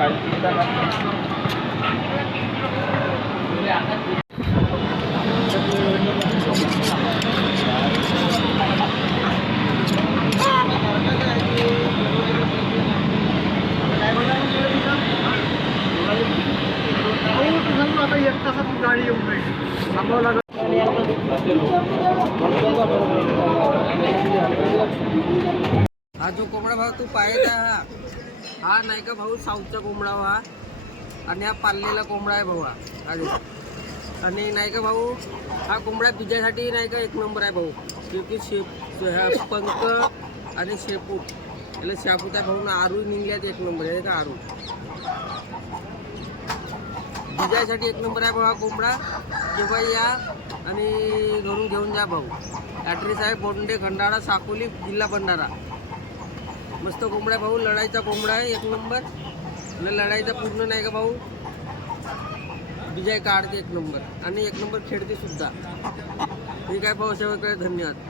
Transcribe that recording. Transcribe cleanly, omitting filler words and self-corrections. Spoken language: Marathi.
आता एक तासात गाडी येऊन जाईल थांबावं लागत. हा जो कोंबडा भाऊ तू पाहिला हा नाही का भाऊ साऊथचा कोंबडा हा आणि हा पाळलेला कोंबडा आहे भाऊ हा. आणि नाही का भाऊ हा कोंबडा पिजासाठी नाही का एक नंबर आहे भाऊ. क्योंकि पंख आणि शेपूट याला शापूत आहे भाऊ. आरू निघल्यात एक नंबर आहे का आरू पिजासाठी एक नंबर आहे भाऊ हा कोंबडा. केव्हा या आणि घरून घेऊन जा भाऊ. ॲड्रेस आहे बोंडे खंडाळा साकोली जिल्हा भंडारा. मस्त कोंबडा भाऊ. लढाईचा कोंबडा आहे एक नंबर. आणि लढाईचा पूर्ण नाही का भाऊ विजय काढते एक नंबर आणि एक नंबर खेळते सुद्धा. ठीक आहे भाऊ. अशा प्रकारे धन्यवाद.